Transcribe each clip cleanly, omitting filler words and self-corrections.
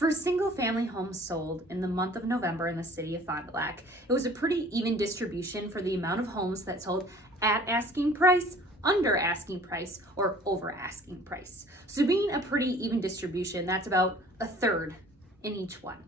For single family homes sold in the month of November in the city of Fond du Lac, it was a pretty even distribution for the amount of homes that sold at asking price, under asking price, or over asking price. So being a pretty even distribution, that's about a third in each one.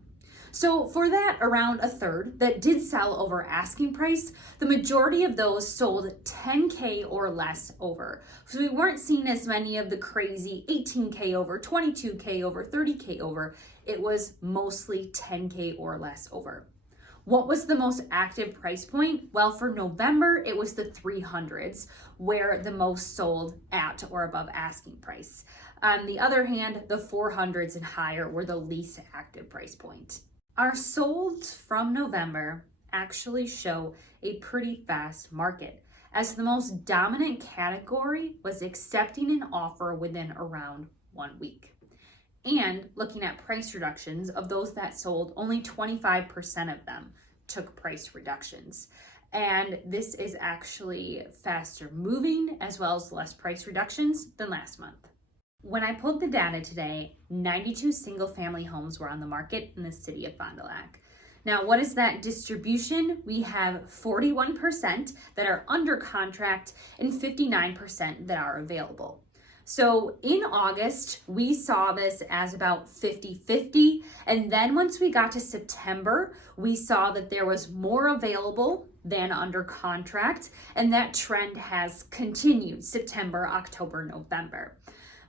So for that around a third that did sell over asking price, the majority of those sold 10K or less over. So we weren't seeing as many of the crazy 18K over, 22K over, 30K over. It was mostly 10K or less over. What was the most active price point? Well, for November, it was the 300s, where the most sold at or above asking price. On the other hand, the 400s and higher were the least active price point. Our solds from November actually show a pretty fast market, as the most dominant category was accepting an offer within around 1 week. And looking at price reductions, of those that sold, only 25% of them took price reductions. And this is actually faster moving as well as less price reductions than last month. When I pulled the data today, 92 single family homes were on the market in the city of Fond du Lac. Now, what is that distribution? We have 41% that are under contract and 59% that are available. So in August, we saw this as about 50-50. And then once we got to September, we saw that there was more available than under contract. And that trend has continued September, October, November.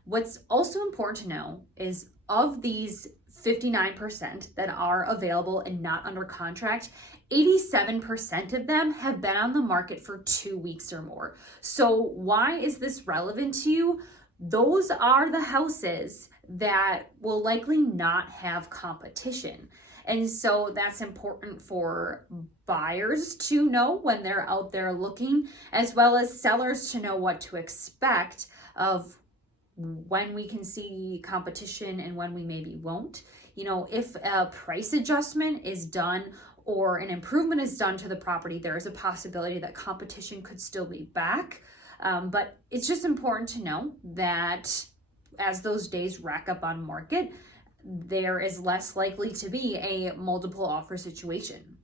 What's also important to know is of these 59% that are available and not under contract, 87% of them have been on the market for 2 weeks or more. So why is this relevant to you? Those are the houses that will likely not have competition. And so that's important for buyers to know when they're out there looking, as well as sellers to know what to expect of when we can see competition and when we maybe won't. You know, if a price adjustment is done or an improvement is done to the property, there is a possibility that competition could still be back. But it's just important to know that as those days rack up on market, there is less likely to be a multiple offer situation.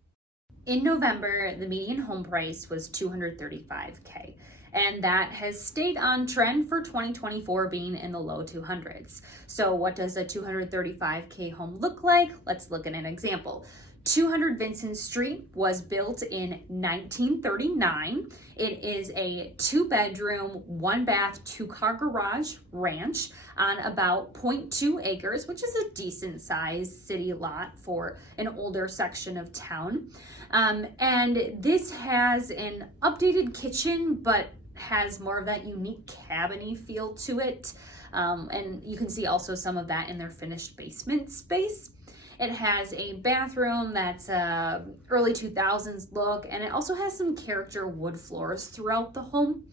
In November, the median home price was $235K. And that has stayed on trend for 2024, being in the low 200s. So what does a 235K home look like? Let's look at an example. 200 Vincent Street was built in 1939. It is a 2-bedroom, 1-bath, 2-car garage ranch on about 0.2 acres, which is a decent sized city lot for an older section of town. And this has an updated kitchen, but has more of that unique cabiny feel to it. And you can see also some of that in their finished basement space. It has a bathroom that's early 2000s look, and it also has some character wood floors throughout the home.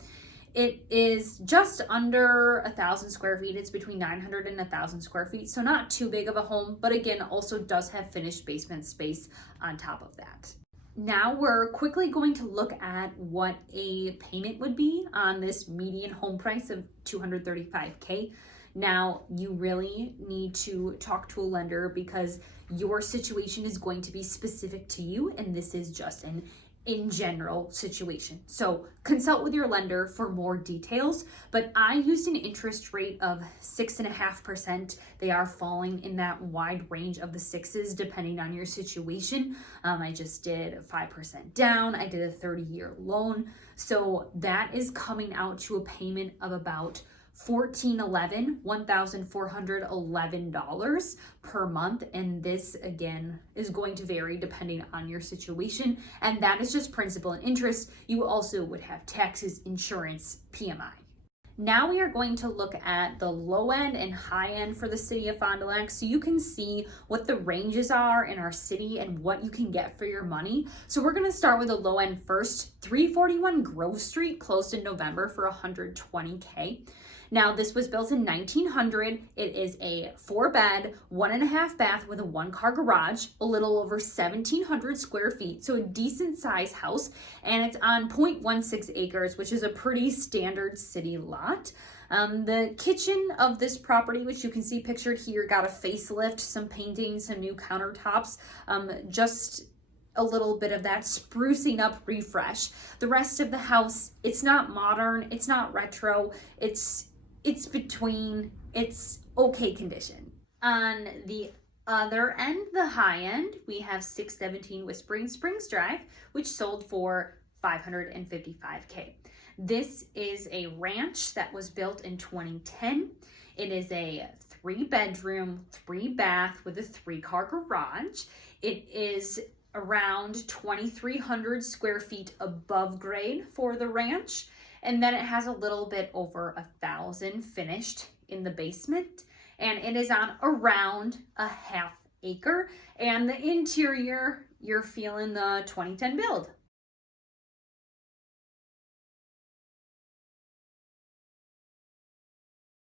It is just under 1,000 square feet. It's between 900 and 1,000 square feet, so not too big of a home, but again, also does have finished basement space on top of that. Now we're quickly going to look at what a payment would be on this median home price of $235K. Now, you really need to talk to a lender because your situation is going to be specific to you, and this is just an in general situation. So consult with your lender for more details, but I used an interest rate of 6.5%. They are falling in that wide range of the sixes depending on your situation. I just did 5% down. I did a 30-year loan. So that is coming out to a payment of about $1,411 per month. And this again is going to vary depending on your situation. And that is just principal and interest. You also would have taxes, insurance, PMI. Now we are going to look at the low end and high end for the city of Fond du Lac so you can see what the ranges are in our city and what you can get for your money. So we're going to start with the low end first. 341 Grove Street closed in November for $120K. Now, this was built in 1900. It is a 4-bed, 1.5 bath with a 1-car garage, a little over 1,700 square feet, so a decent size house, and it's on 0.16 acres, which is a pretty standard city lot. The kitchen of this property, which you can see pictured here, got a facelift, some painting, some new countertops, just a little bit of that sprucing up refresh. The rest of the house, it's not modern, it's not retro, it's between, it's okay condition. On the other end, the high end, we have 617 Whispering Springs Drive, which sold for $555K. This is a ranch that was built in 2010. It is a 3-bedroom, 3-bath with a 3-car garage. It is around 2,300 square feet above grade for the ranch. And then it has a little bit over 1,000 finished in the basement. And it is on around a 1/2 acre. And the interior, you're feeling the 2010 build.